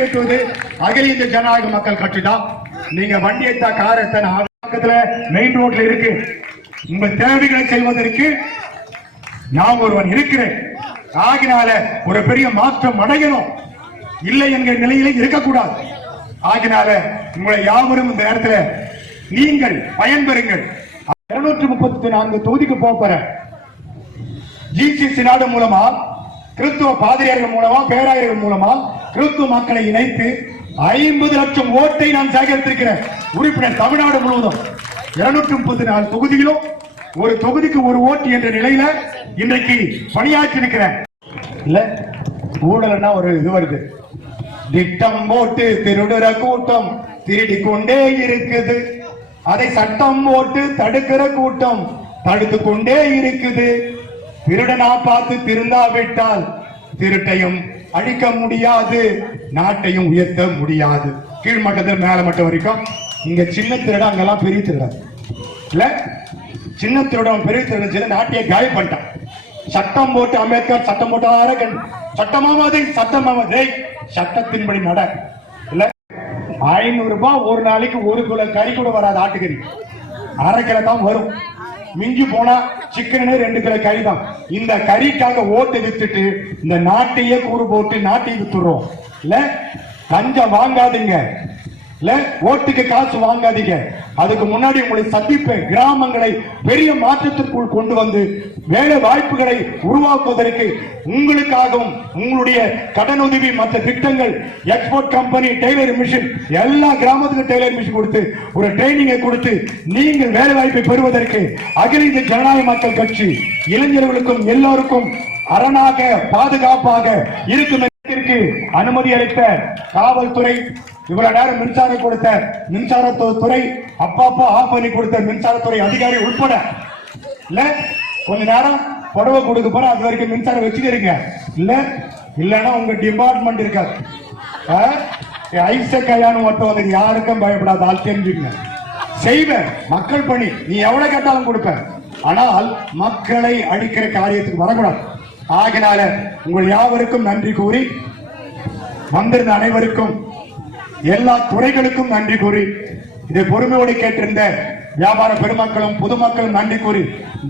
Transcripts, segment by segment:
அகில இந்திய ஜனநாயக மக்கள் கட்சி தான். நீங்க வண்டி எடுத்தா கார் எத்தனை பக்கத்துல மெயின் ரோட்ல இருக்கு. உங்க தேவைகளை செய்வதற்கு நான் ஒருவன் இருக்கிறேன். ஆகினால ஒரு பெரிய மாற்றம் அடையணும், இல்லை என்கிற நிலையில இருக்கக்கூடாது. ஆகினால உங்களை யாவரும் இந்த நேரத்தில் நீங்கள் பயன்பெறுங்கள். 234 தொகுதிக்கு போற ஜிசிசி நாடு மூலமா, கிறிஸ்துவ பாதிரியார்கள் மூலமா, பேராயர்கள் மூலமா கிறிஸ்துவ மக்களை இணைத்து 50 லட்சம் ஓட்டை நான் சேகரித்திருக்கிறேன். உறுப்பினர் தமிழ்நாடு முழுவதும் 234 தொகுதியிலும் ஒரு தொகுதிக்கு ஒரு ஓட்டு என்ற நிலையில இன்றைக்கு பணியாற்றி இருக்கிறேன். இல்ல ஊழல்னா ஒரு இது வருது, திட்டம் போட்டு திருடுற கூட்டம் திருடி கொண்டே இருக்குது, அதை சட்டம் போட்டு தடுக்கிற கூட்டம் தடுத்து கொண்டே இருக்குது. திருடனா பார்த்து திருந்தாவிட்டால் திருட்டையும் அழிக்க முடியாது, நாட்டையும் உயர்த்த முடியாது. கீழ்மட்டத்தில் மேல மட்டம் வரைக்கும் இங்க சின்ன திருட, அங்கெல்லாம் பெரிய திருட இல்ல. சின்ன திருடம் பெரிய திருடன் நாட்டையை காயம் பண்ணிட்டான். சட்டம் போட்டு அம்பேத்கர் சட்டம் போட்டார சட்டமாவது சட்டமாவது சட்டத்தின்படி நட இல்ல. 500 ரூபாய் ஒரு நாளைக்கு ஒரு கிலோ கறி கூட வராது. ஆட்டுக்கறி அரை கிலோ தான் வரும். மிஞ்சி போனா சிக்கனே 2 கிலோ கறி தான். இந்த கறிக்காக ஓட்டு வித்துட்டு இந்த நாட்டையே கூறு போட்டு நாட்டையை வித்துறோம் இல்ல. கஞ்சம் வாங்காதீங்க இல்ல, ஓட்டுக்கு காசு வாங்காதீங்க. அதுக்கு முன்னாடி உங்களை சந்திப்பேன். கிராமங்களை பெரிய மாற்றத்திற்குள் கொண்டு வந்து வேலை வாய்ப்புகளை உருவாக்குவதற்கு உங்களுக்காகவும் உங்களுடைய கடனுதவி மற்ற திட்டங்கள், எக்ஸ்போர்ட் கம்பெனி, டெய்லர் மிஷின், எல்லா கிராமத்துக்கும் டெய்லர் மிஷின் கொடுத்து ஒரு ட்ரைனிங்கை கொடுத்து நீங்கள் வேலை வாய்ப்பை பெறுவதற்கு அகில இந்திய ஜனநாயக மக்கள் கட்சி இளைஞர்களுக்கும் எல்லோருக்கும் அரணாக பாதுகாப்பாக இருக்கும் அனுமதி அளித்த காவல்துறை, இவ்வளவு நேரம் மின்சாரம் கொடுத்த மின்சாரத்துறை, அப்பப்போ ஆஃப் பண்ணி கொடுத்த மின்சாரத்துறை அதிகாரி உட்பட இல்ல, கொஞ்ச நேரம் புடவை கொடுக்க போற அது வரைக்கும் மின்சாரம் வச்சுக்கிறீங்க இல்ல. இல்லன்னா உங்க டிபார்ட்மெண்ட் இருக்காது. ஐசக்கையானு மட்டும் வந்து யாருக்கும் பயப்படாத ஆள் தெரிஞ்சுங்க. செய்வேன் மக்கள் பணி, நீ எவ்வளவு கேட்டாலும் கொடுப்பேன். ஆனால் மக்களை அழிக்கிற காரியத்துக்கு வரக்கூடாது. ஆகினால உங்கள் யாவருக்கும் நன்றி கூறி, வந்திருந்த அனைவருக்கும் எல்லா துறைகளுக்கும் நன்றி கூறி, இதை பொறுமையோடு கேட்டிருந்த வியாபார பெருமக்களும் பொதுமக்களும் நன்றி கூறி,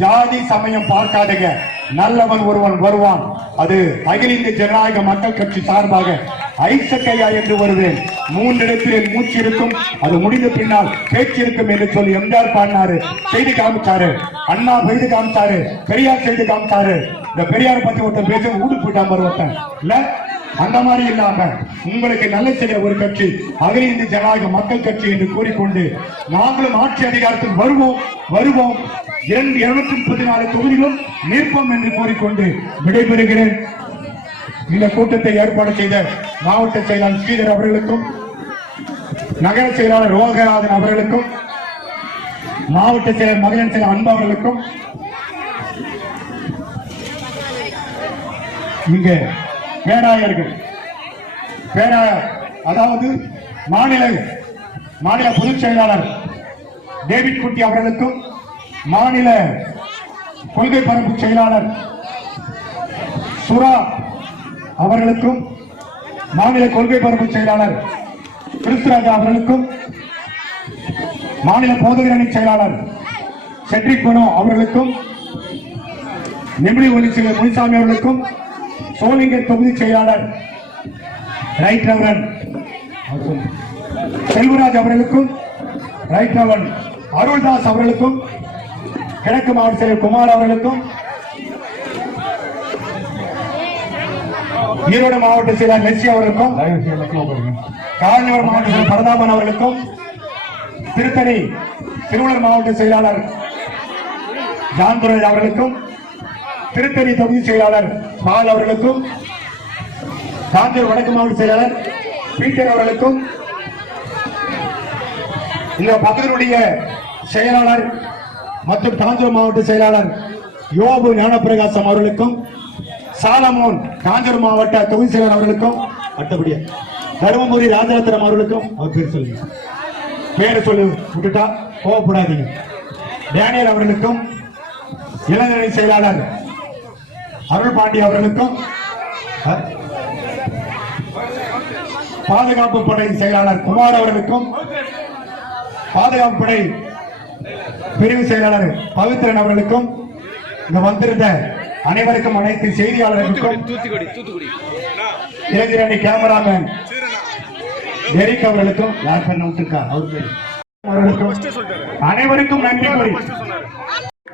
ஜாதி சமயம் பார்க்காதீங்க, நல்லவன் ஒருவன் வருவான். அது அகில இந்திய ஜனநாயக மக்கள் கட்சி சார்பாக ஐசக்கையா என்று வருவேன். 3 இடத்தில் என் மூச்சு இருக்கும், அது முடிந்த பின்னால் பேச்சு இருக்கும் என்று சொல்லி எம்ஜிஆர் பாடினாரு, செய்து காமிச்சாரு. அண்ணா செய்து காமிச்சாரு, பெரியார் செய்து காமிச்சாரு. இந்த பெரியார் பத்தி ஒருத்தன் பேச ஊடு போயிட்டான் ஒருத்தன் இல்ல. அந்த மாதிரி இல்லாம உங்களுக்கு நல்ல செய்ய ஒரு கட்சி அகில இந்திய ஜனநாயக மக்கள் கட்சி என்று கூறிக்கொண்டு நாங்களும் ஆட்சி அதிகாரத்தில் வருவோம் 234 தொகுதிகளும் நிற்போம் என்று கூறிக்கொண்டு விடைபெறுகிறேன். இந்த கூட்டத்தை ஏற்பாடு செய்த மாவட்ட செயலாளர் ஸ்ரீதர் அவர்களுக்கும், நகர செயலாளர் ரோகநாதன் அவர்களுக்கும், மாவட்ட செயலர் மகளிர் செயலர் அன்பு அவர்களுக்கும், இங்க பேராயர்கள் அதாவது மாநில பொதுச் செயலாளர் டேவிட் குட்டி அவர்களுக்கும், மாநில கொள்கை பரப்பு செயலாளர் சுரா அவர்களுக்கும், மாநில கொள்கை பரப்பு செயலாளர் கிறிஸ்துராஜா அவர்களுக்கும், மாநில போதகர் அணி செயலாளர் செட்ரிக் பனோ அவர்களுக்கும், நெமிலி ஒலிசில முனிசாமி அவர்களுக்கும், சோளிங்க தொகுதி செயலாளர் ரைட் ரெவரன் செல்வராஜ் அவர்களுக்கும், ரைட் ரெவரன் அருள்தாஸ் அவர்களுக்கும், கிழக்கு மாவட்ட செயலர் குமார் அவர்களுக்கும், ஈரோடு மாவட்ட செயலர் மெர்சி அவர்களுக்கும், காஞ்சிபுரம் மாவட்ட செயலர் பரதாபன் அவர்களுக்கும், திருத்தணி திருவள்ளூர் மாவட்ட செயலாளர் ஜான்துரை அவர்களுக்கும், திருத்தணி தொகுதி செயலாளர் பால் அவர்களுக்கும், காஞ்சிபுரம் வடக்கு மாவட்ட செயலாளர் பீட்டர் அவர்களுக்கும், இந்த பகுதியுடைய செயலாளர் மற்றும் காஞ்சிபுரம் மாவட்ட செயலாளர் யோபு ஞானப்பிரகாசம் அவர்களுக்கும், சாலமோன் காஞ்சிபுரம் மாவட்ட தொகுதி செயலாளர் அவர்களுக்கும், அடுத்தபடியா தருமபுரி ராஜரத்னம் அவர்களுக்கும், அவர் பேர் சொல்லுங்க, பேரை சொல்லி விட்டுட்டா கோவப்படாதீங்க, டேனியல் அவர்களுக்கும், இளைஞரணி செயலாளர் அருள் பாண்டி அவர்களுக்கும், பாதுகாப்பு படை செயலாளர் குமார் அவர்களுக்கும், பாதுகாப்பு படை பிரிவு செயலாளர் பவித்ரன் அவர்களுக்கும், இங்க வந்திருந்த அனைவருக்கும், அனைத்து செய்தியாளர்களுக்கும், இளைஞரணி கேமராமேன் எரிக் அவர்களுக்கும், யார் பண்ண விட்டுருக்கா அவர்களுக்கும் அனைவருக்கும் நன்றி கூறி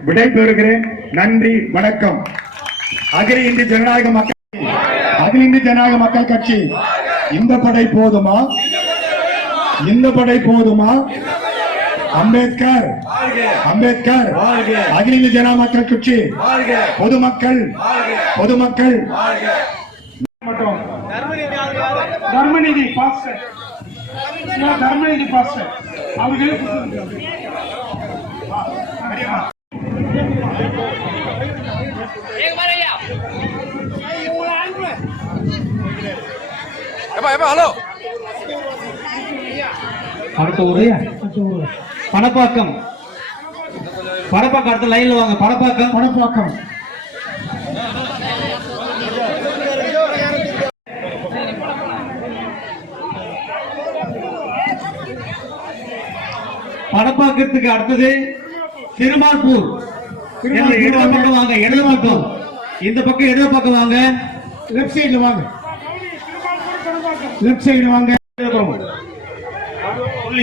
விடைபெறுகிறேன். நன்றி, வணக்கம். அகில இந்திய ஜனநாயக மக்கள் கட்சி இந்த படை போதுமா? இந்த படை போதுமா? அம்பேத்கர் அகில இந்திய ஜனநாயக மக்கள் கட்சி பொதுமக்கள் தர்மநிதி பாஸ்டர் அவர்களே ஹலோ அடுத்த ஊரு பணப்பாக்கம் அடுத்த லைன்ல வாங்க. பணப்பாக்கம் பணப்பாக்கத்துக்கு அடுத்தது திருமால்பூர். இடது பக்கம் வாங்க, இடது பக்கம். இந்த பக்கம் இடது பக்கம் வாங்க. லெஃப்ட் சைடுல வாங்க.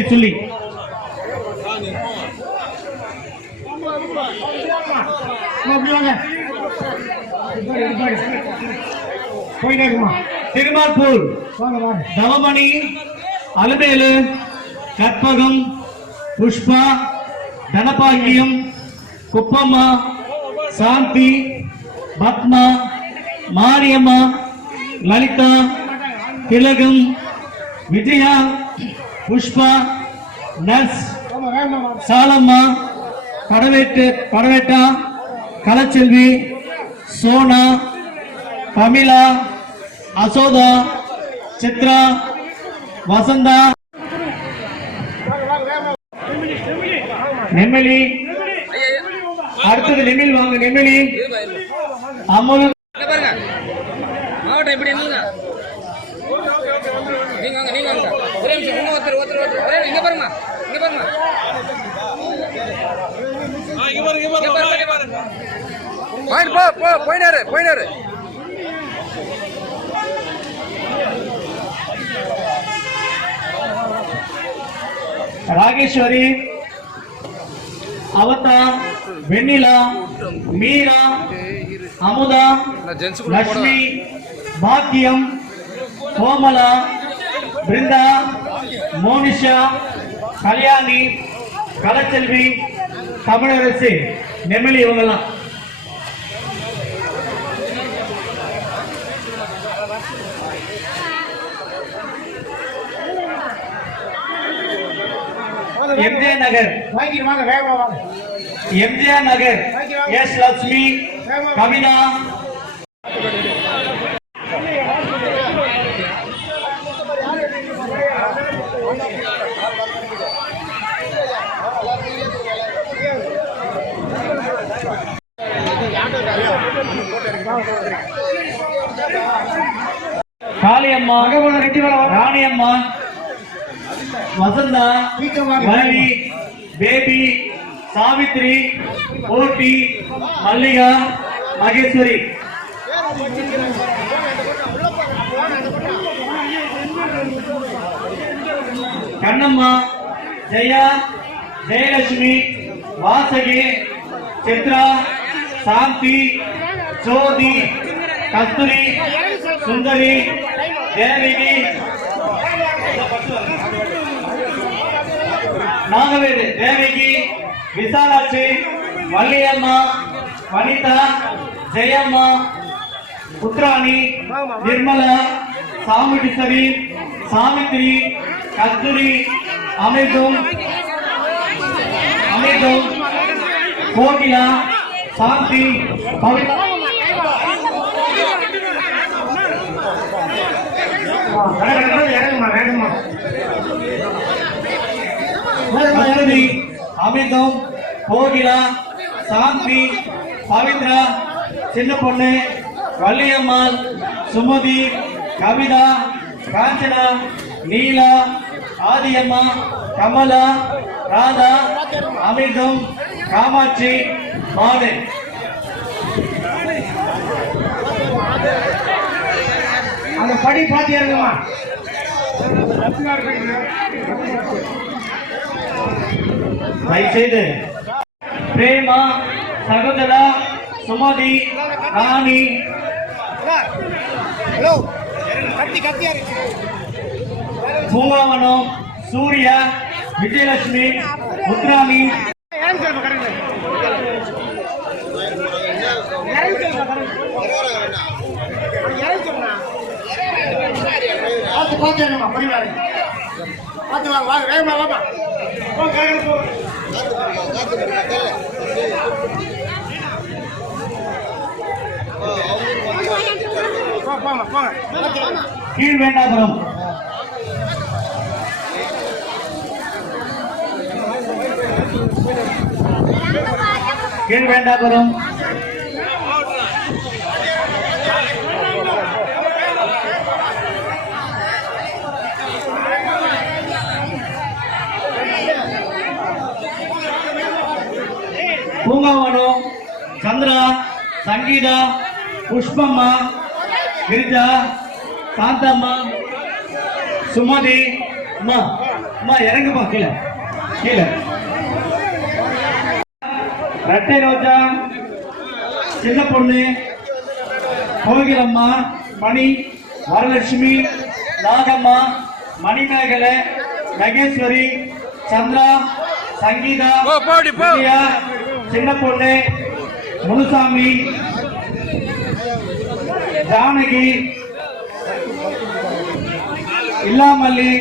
சொல்லி திருமால்பூர், தவமணி, அலமேலு, கற்பகம், புஷ்பா, தனபாக்கியம், குப்பம்மா, சாந்தி, பத்மா, மாரியம்மா, லலிதா, திலகம், விஜயா, புஷ்பா, நர்ஸ், சாலம்மா, படவேட்டா, கலச்செல்வி, சோனா, தமிழா, அசோதா, சித்ரா, வசந்தா, நெம்மலி. அடுத்தது நெமில் வாங்க. நெமிலி, அம்மல், மாவட்டம் எப்படி என்னங்க நீங்க ஒரே நிமிஷம் ஒருத்தர் இங்க பாருங்க போயினாரு ராகேஸ்வரி, அவதா, வெண்ணிலா, மீரா, அமுதா, லட்சுமி, பாக்கியம், கோமலா, பிருந்தா, மோனிஷா, கல்யாணி, கலச்செல்வி, தமிழரசி, நெமிலி, இவங்கெல்லாம் எம்ஜிஆர் நகர். எம்ஜிஆர் நகர் எஸ் லட்சுமி, கவிதா, காளியம்மா, ராணியம்மா, வசந்தா, வள்ளி, பேபி, சாவித்ரி, போட்டி, மல்லிகா, மகேஸ்வரி. கண்ணம்மா, ஜெயா, ஜெயலட்சுமி, வாசகி, சித்ரா, சாந்தி, ஜோதி, கஸ்தூரி, சுந்தரி, தேவிகி, நாகவேடு, தேவிகி, விசாலாட்சி, வள்ளியம்மா, வனிதா, ஜெயம்மா, புத்ராணி, நிர்மலா, சாமுண்டீஸ்வரி, சாவித்ரி, கஸ்தூரி, அமிர்தம், கோகிலா, சாந்தி, பவித்ரா. அமிர்தம், கோகிலா, சாந்தி, பவித்ரா, சின்ன பொண்ணு, வள்ளியம்மாள், சுமதி, கவிதா, காஞ்சனா, நீலா, ஆதியம்மா, கமலா, ராதா, அமிர்தம், காமாட்சி, மாடு. அந்த படி பாத்தி இறங்குமா. தயவுசெய்து பிரேமா, சகுந்தலா, சுமதி, ராணி, பூங்காவனம், சூர்யா, விஜயலட்சுமி, முத்ராணி, பாத்து இறங்குமா. பரிவாரு பாத்து வாங்க வாங்க வேகமா வாமா. கீழ்வேண்டாபுரம். கீழ்வேண்டாபுரம், பூங்காவனம், சந்திரா, சங்கீதா, புஷ்பம்மா, கிரிஜா, காந்தம்மா, சுமதி. அம்மா அம்மா இறங்குமா கீழே கீழே. ரெட்டை ரோஜா, சின்ன பொண்ணு, கோகிலம்மா, மணி, வரலட்சுமி, நாகம்மா, மணிமேகலை, மகேஸ்வரி, சந்திரா, சங்கீதா, விஜயா, சின்ன பொண்ணு, முனுசாமி, ஜானகி, இல்லாமல்லி,